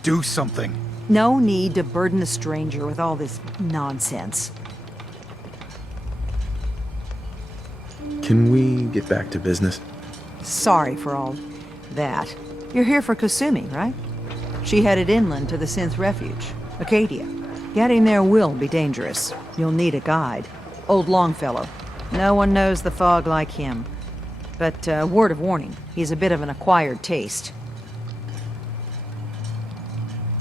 Do something. No need to burden a stranger with all this nonsense. Can we get back to business? Sorry for all that. You're here for Kasumi, right? She headed inland to the synth refuge, Acadia. Getting there will be dangerous. You'll need a guide. Old Longfellow. No one knows the fog like him. But word of warning, he's a bit of an acquired taste.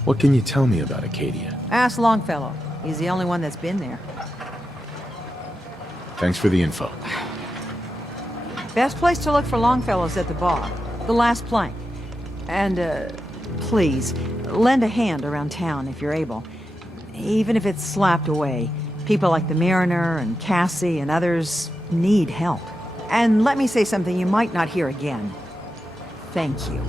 What can you tell me about Acadia? Ask Longfellow. He's the only one that's been there. Thanks for the info. Best place to look for Longfellow's at the bar. The last plank. And, please, lend a hand around town if you're able. Even if it's slapped away. People like the Mariner and Cassie and others need help. And let me say something you might not hear again. Thank you.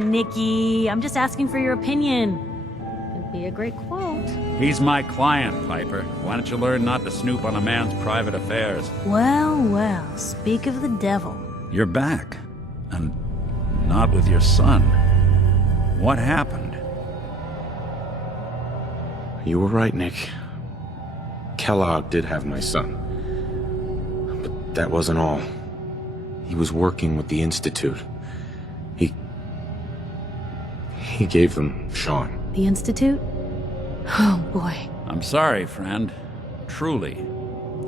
Nikki, I'm just asking for your opinion. It'd be a great quote. He's my client, Piper. Why don't you learn not to snoop on a man's private affairs? Well, well, speak of the devil. You're back. And not with your son. What happened? You were right, Nick. Kellogg did have my son. But that wasn't all. He was working with the Institute. He gave them Sean. The Institute? Oh, boy. I'm sorry, friend. Truly.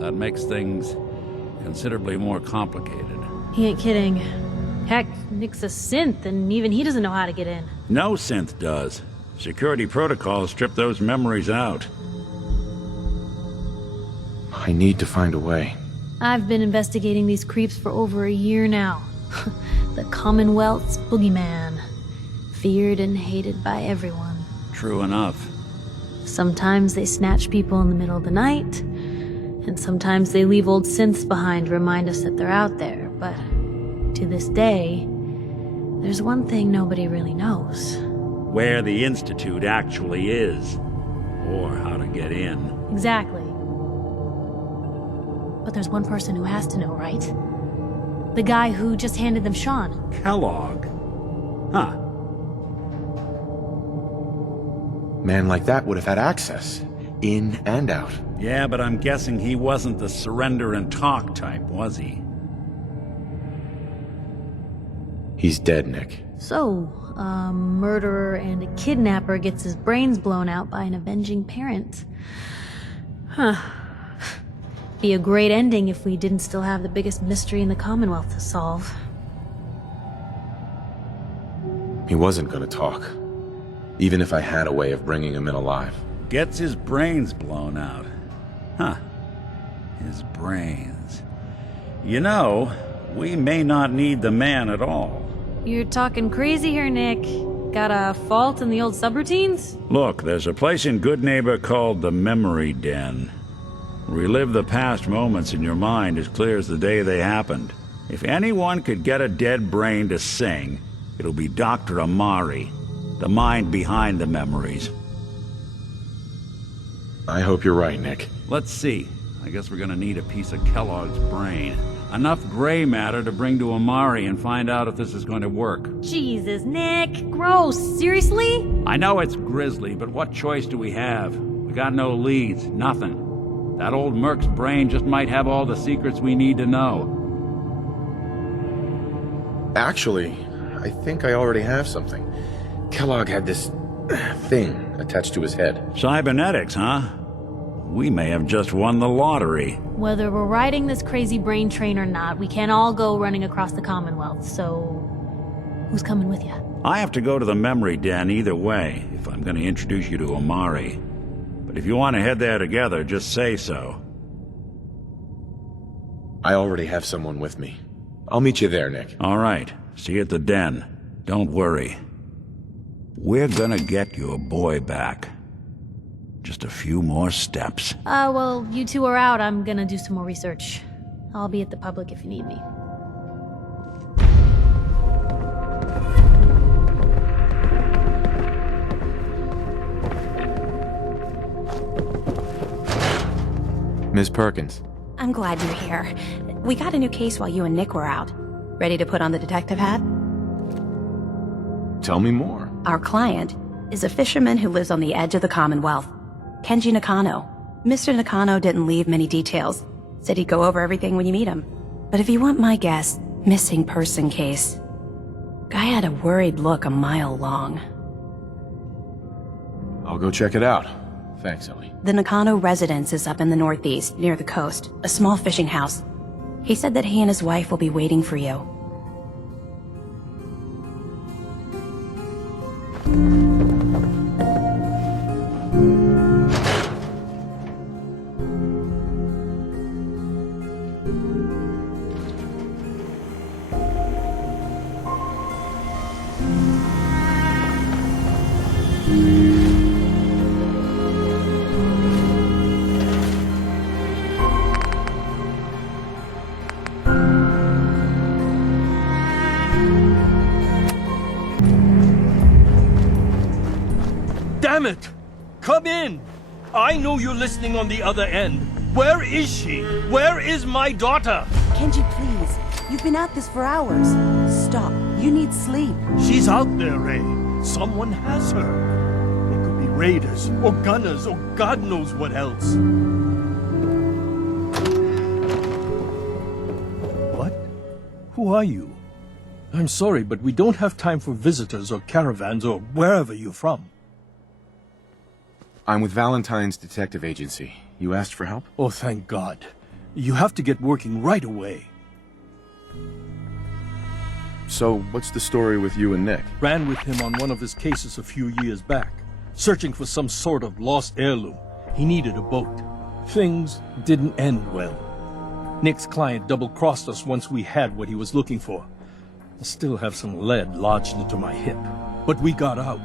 That makes things considerably more complicated. He ain't kidding. Heck, Nick's a synth, and even he doesn't know how to get in. No synth does. Security protocols strip those memories out. I need to find a way. I've been investigating these creeps for over a year now. The Commonwealth's boogeyman. Feared and hated by everyone. True enough. Sometimes they snatch people in the middle of the night, and sometimes they leave old synths behind to remind us that they're out there, but to this day, There's one thing nobody really knows. Where the Institute actually is. Or how to get in. Exactly. But there's one person who has to know, right? The guy who just handed them Sean. Kellogg. Huh. Man like that would have had access. In and out. Yeah, but I'm guessing he wasn't the surrender and talk type, was he? He's dead, Nick. So, a murderer and a kidnapper gets his brains blown out by an avenging parent. Huh. Be a great ending if we didn't still have the biggest mystery in the Commonwealth to solve. He wasn't gonna talk. Even if I had a way of bringing him in alive. Gets his brains blown out. Huh. His brains. You know, we may not need the man at all. You're talking crazy here, Nick. Got a fault in the old subroutines? Look, there's a place in Good Neighbor called the Memory Den. Relive the past moments in your mind as clear as the day they happened. If anyone could get a dead brain to sing, it'll be Dr. Amari, the mind behind the memories. I hope you're right, Nick. Let's see. I guess we're gonna need a piece of Kellogg's brain. Enough gray matter to bring to Amari and find out if this is going to work. Jesus, Nick. Gross. Seriously? I know it's grisly, but what choice do we have? We got no leads, nothing. That old Merc's brain just might have all the secrets we need to know. Actually, I think I already have something. Kellogg had this thing attached to his head. Cybernetics, huh? We may have just won the lottery. Whether we're riding this crazy brain train or not, we can't all go running across the Commonwealth, so... who's coming with you? I have to go to the memory den either way, if I'm going to introduce you to Amari. But if you want to head there together, just say so. I already have someone with me. I'll meet you there, Nick. All right. See you at the den. Don't worry. We're gonna get your boy back. Just a few more steps. Well, you two are out. I'm gonna do some more research. I'll be at the public if you need me. Miss Perkins. I'm glad you're here. We got a new case while you and Nick were out. Ready to put on the detective hat? Tell me more. Our client is a fisherman who lives on the edge of the Commonwealth. Kenji Nakano. Mr. Nakano didn't leave many details. Said he'd go over everything when you meet him. But if you want my guess, missing person case. Guy had a worried look a mile long. I'll go check it out. Thanks, Ellie. The Nakano residence is up in the northeast, near the coast. A small fishing house. He said that he and his wife will be waiting for you. Damn it! Come in! I know you're listening on the other end. Where is she? Where is my daughter? Kenji, please. You've been at this for hours. Stop. You need sleep. She's out there, Ray. Someone has her. It could be raiders, or gunners, or God knows what else. What? Who are you? I'm sorry, but we don't have time for visitors or caravans or wherever you're from. I'm with Valentine's detective agency. You asked for help? Oh, thank God. You have to get working right away. So, what's the story with you and Nick? Ran with him on one of his cases a few years back, searching for some sort of lost heirloom. He needed a boat. Things didn't end well. Nick's client double-crossed us once we had what he was looking for. I still have some lead lodged into my hip. But we got out.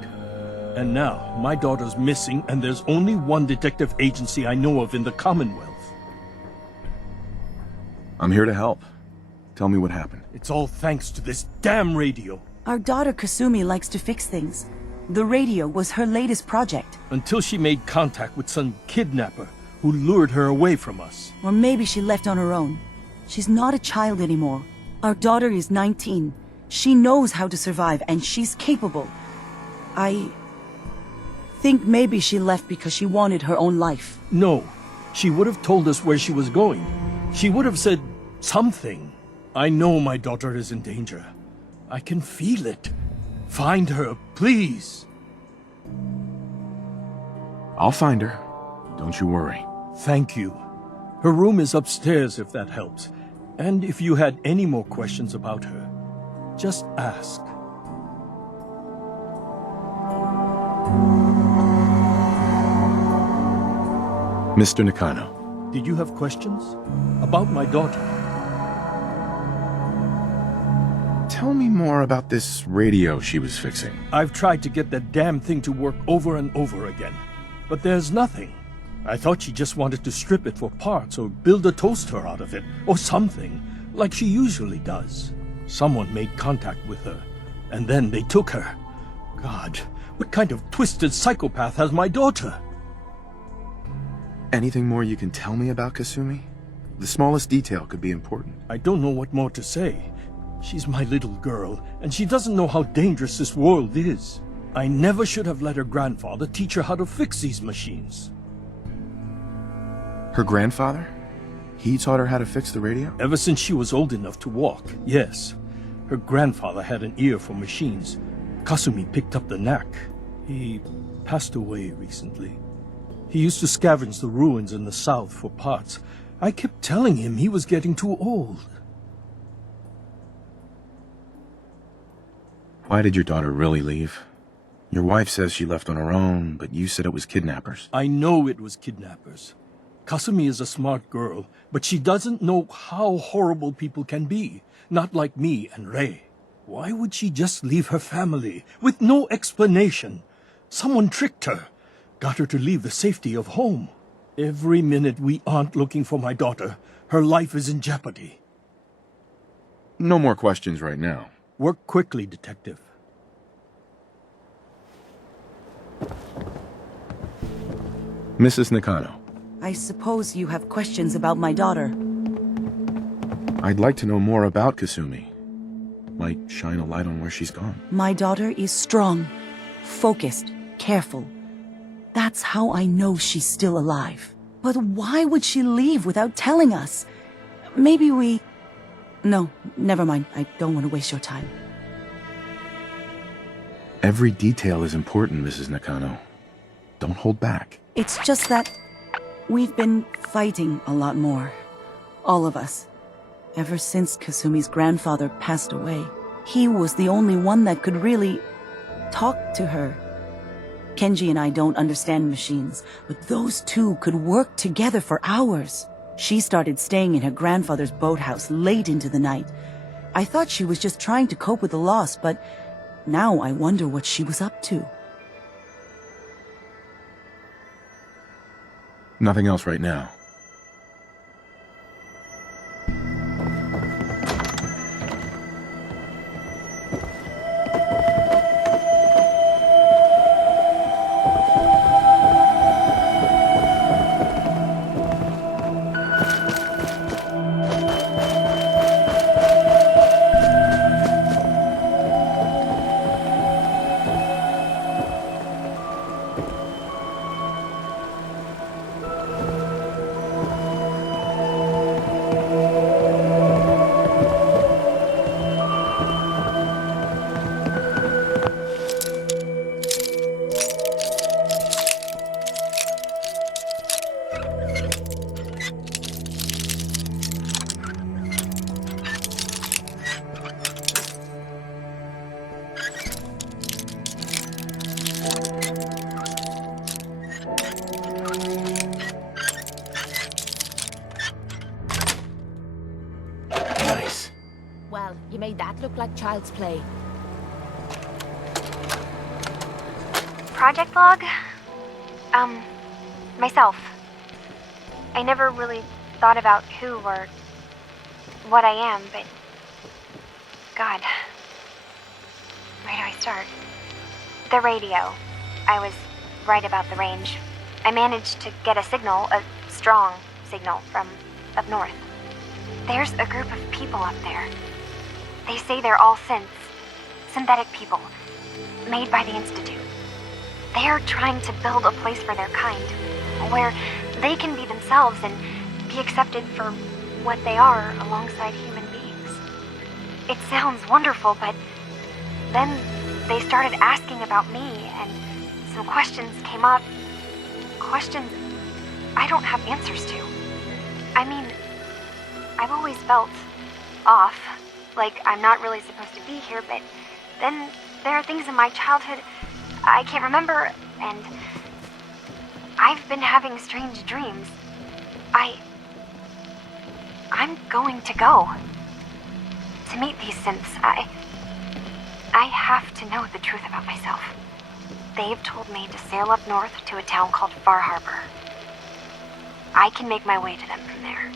And now, my daughter's missing, and there's only one detective agency I know of in the Commonwealth. I'm here to help. Tell me what happened. It's all thanks to this damn radio. Our daughter Kasumi likes to fix things. The radio was her latest project. Until she made contact with some kidnapper who lured her away from us. Or maybe she left on her own. She's not a child anymore. Our daughter is 19. She knows how to survive, and she's capable. I think maybe she left because she wanted her own life. No, she would have told us where she was going. She would have said something. I know my daughter is in danger. I can feel it. Find her, please. I'll find her. Don't you worry. Thank you. Her room is upstairs if that helps. And if you had any more questions about her, just ask. Mr. Nakano. Did you have questions? About my daughter? Tell me more about this radio she was fixing. I've tried to get that damn thing to work over and over again, but there's nothing. I thought she just wanted to strip it for parts or build a toaster out of it, or something, like she usually does. Someone made contact with her, and then they took her. God, what kind of twisted psychopath has my daughter? Anything more you can tell me about Kasumi? The smallest detail could be important. I don't know what more to say. She's my little girl, and she doesn't know how dangerous this world is. I never should have let her grandfather teach her how to fix these machines. Her grandfather? He taught her how to fix the radio? Ever since she was old enough to walk, yes. Her grandfather had an ear for machines. Kasumi picked up the knack. He passed away recently. He used to scavenge the ruins in the south for parts. I kept telling him he was getting too old. Why did your daughter really leave? Your wife says she left on her own, but you said it was kidnappers. I know it was kidnappers. Kasumi is a smart girl, but she doesn't know how horrible people can be. Not like me and Ray. Why would she just leave her family with no explanation? Someone tricked her. Got her to leave the safety of home. Every minute we aren't looking for my daughter, her life is in jeopardy. No more questions right now. Work quickly, Detective. Mrs. Nakano. I suppose you have questions about my daughter. I'd like to know more about Kasumi. Might shine a light on where she's gone. My daughter is strong, focused, careful. That's how I know she's still alive. But why would she leave without telling us? Maybe we... No, never mind. I don't want to waste your time. Every detail is important, Mrs. Nakano. Don't hold back. It's just that we've been fighting a lot more. All of us. Ever since Kasumi's grandfather passed away. He was the only one that could really talk to her. Kenji and I don't understand machines, but those two could work together for hours. She started staying in her grandfather's boathouse late into the night. I thought she was just trying to cope with the loss, but now I wonder what she was up to. Nothing else right now. Well, you made that look like child's play. Project log? Myself. I never really thought about who or what I am, but... God. start? The radio. I was right about the range. I managed to get a signal, a strong signal, from up north. There's a group of people up there. They say they're all synthetic people, made by the Institute. They are trying to build a place for their kind, where they can be themselves and be accepted for what they are alongside human beings. It sounds wonderful, but then they started asking about me, and some questions came up. Questions I don't have answers to. I mean, I've always felt off, like I'm not really supposed to be here, but then there are things in my childhood I can't remember, and I've been having strange dreams. I'm going to go to meet these synths. I have to know the truth about myself. They've told me to sail up north to a town called Far Harbor. I can make my way to them from there.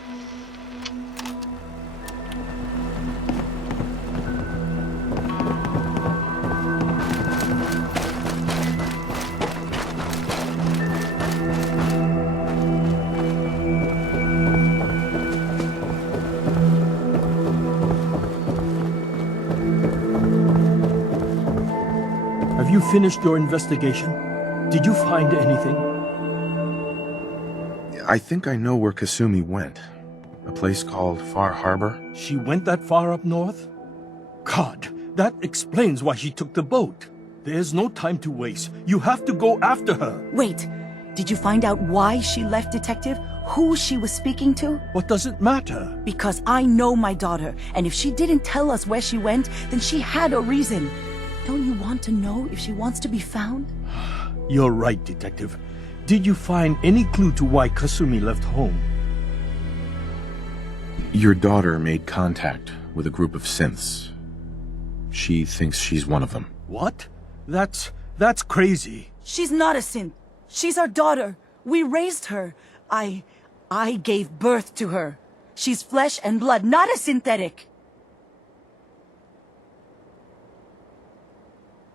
Have you finished your investigation? Did you find anything? I think I know where Kasumi went. A place called Far Harbor. She went that far up north? God, that explains why she took the boat. There's no time to waste. You have to go after her. Wait, did you find out why she left, Detective? Who she was speaking to? What does it matter? Because I know my daughter, and if she didn't tell us where she went, then she had a reason. Don't you want to know if she wants to be found? You're right, Detective. Did you find any clue to why Kasumi left home? Your daughter made contact with a group of synths. She thinks she's one of them. What? That's crazy. She's not a synth. She's our daughter. We raised her. I gave birth to her. She's flesh and blood, not a synthetic.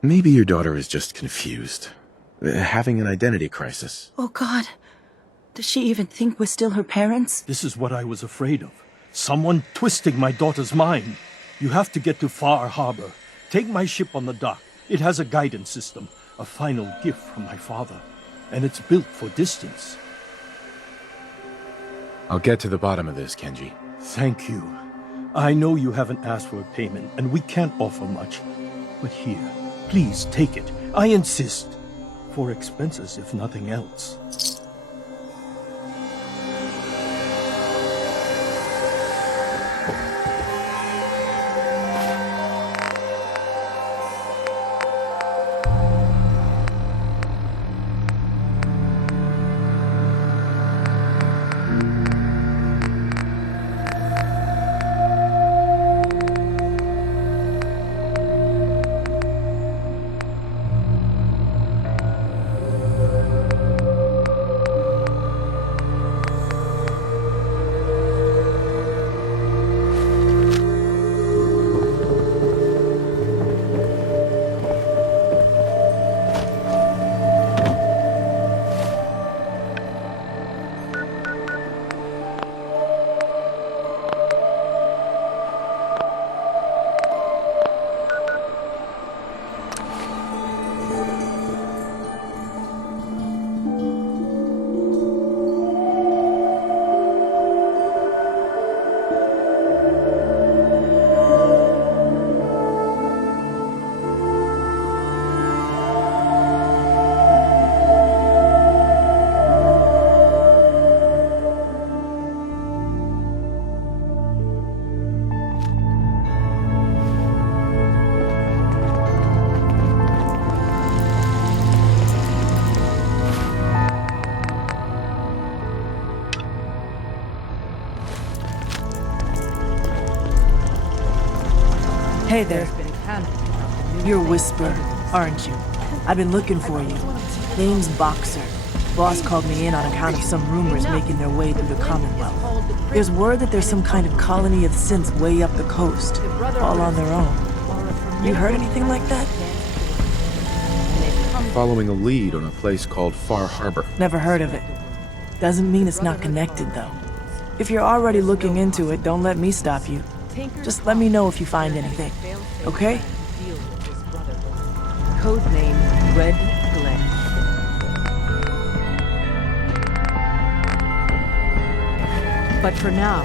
Maybe your daughter is just confused. Having an identity crisis. Oh, God. Does she even think we're still her parents? This is what I was afraid of. Someone twisting my daughter's mind. You have to get to Far Harbor. Take my ship on the dock. It has a guidance system, a final gift from my father. And it's built for distance. I'll get to the bottom of this, Kenji. Thank you. I know you haven't asked for a payment, and we can't offer much. But here, please take it. I insist. For expenses, if nothing else. Hey there. You're Whisper, aren't you? I've been looking for you. Name's Boxer. Boss called me in on account of some rumors making their way through the Commonwealth. There's word that there's some kind of colony of synths way up the coast, all on their own. You heard anything like that? Following a lead on a place called Far Harbor. Never heard of it. Doesn't mean it's not connected, though. If you're already looking into it, don't let me stop you. Just let me know if you find anything, okay? Codename Red Glen. But for now,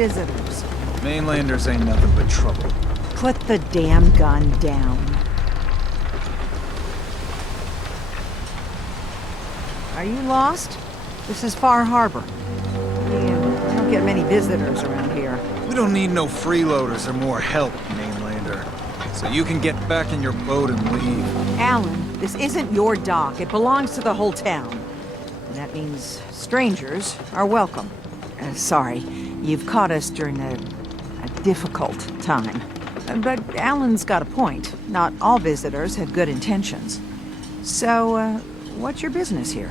visitors. Mainlanders ain't nothing but trouble. Put the damn gun down. Are you lost? This is Far Harbor. We don't get many visitors around here. We don't need no freeloaders or more help, Mainlander. So you can get back in your boat and leave. Alan, this isn't your dock. It belongs to the whole town. And that means strangers are welcome. Sorry, you've caught us during a difficult time. But Alan's got a point. Not all visitors have good intentions. So, what's your business here?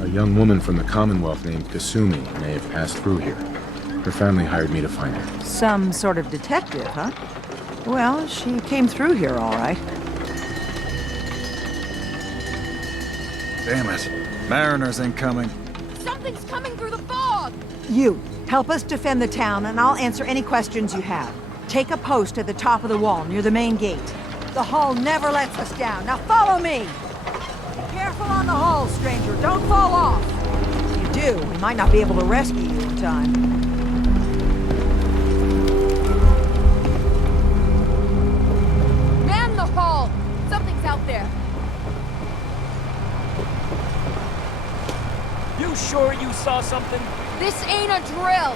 A young woman from the Commonwealth named Kasumi may have passed through here. Her family hired me to find her. Some sort of detective, huh? Well, she came through here all right. Damn it. Mariners incoming. Something's coming through the fog! You, help us defend the town, and I'll answer any questions you have. Take a post at the top of the wall, near the main gate. The hull never lets us down. Now follow me! Be careful on the hull, stranger. Don't fall off. If you do, we might not be able to rescue you in time. Man the hull! Something's out there. You sure you saw something? This ain't a drill!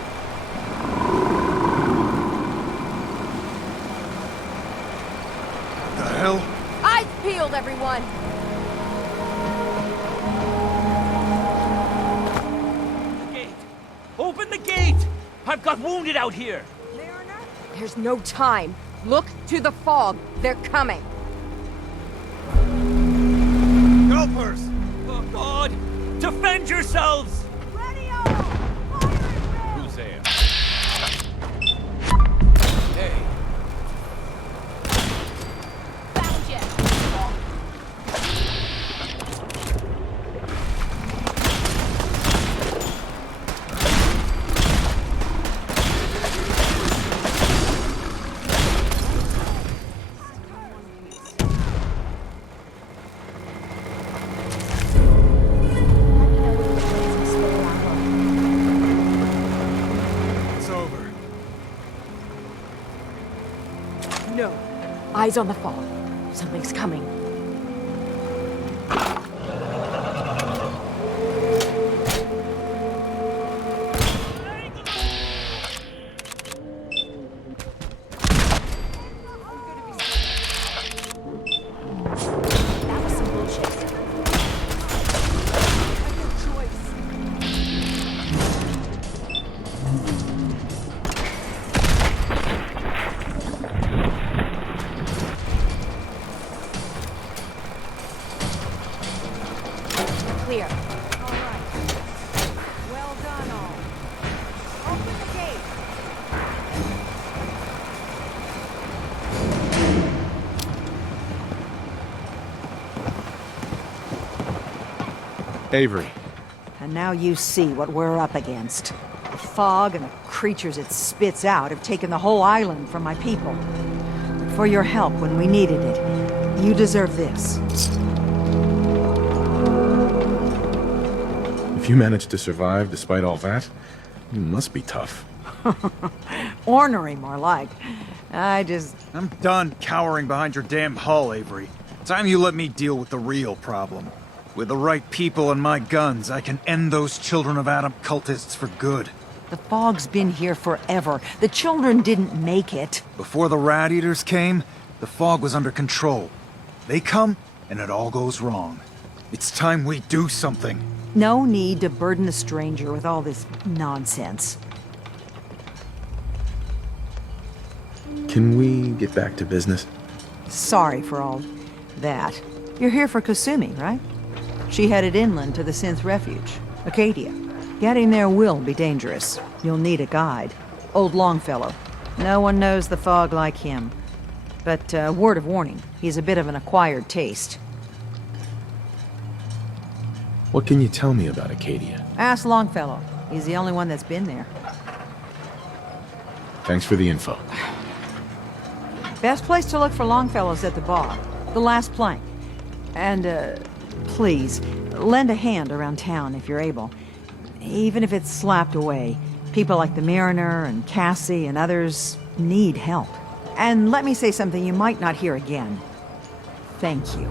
The hell? Eyes peeled, everyone! The gate! Open the gate! I've got wounded out here! There's no time. Look to the fog. They're coming. Gulpers! Oh, God! Defend yourselves! Who's there? Hey. Found you. No. Eyes on the fog. Something's coming. Clear. All right. Well done, all. Open the gate. Avery. And now you see what we're up against. The fog and the creatures it spits out have taken the whole island from my people. But for your help when we needed it, you deserve this. If you managed to survive despite all that, you must be tough. Ornery, more like. I'm done cowering behind your damn hull, Avery. Time you let me deal with the real problem. With the right people and my guns, I can end those Children of Adam cultists for good. The fog's been here forever. The children didn't make it. Before the Rat Eaters came, the fog was under control. They come, and it all goes wrong. It's time we do something. No need to burden a stranger with all this nonsense. Can we get back to business? Sorry for all that. You're here for Kasumi, right? She headed inland to the synth refuge, Acadia. Getting there will be dangerous. You'll need a guide. Old Longfellow. No one knows the fog like him. But word of warning, he's a bit of an acquired taste. What can you tell me about Acadia? Ask Longfellow. He's the only one that's been there. Thanks for the info. Best place to look for Longfellow's at the bar. The last plank. And, please, lend a hand around town if you're able. Even if it's slapped away. People like the Mariner and Cassie and others need help. And let me say something you might not hear again. Thank you.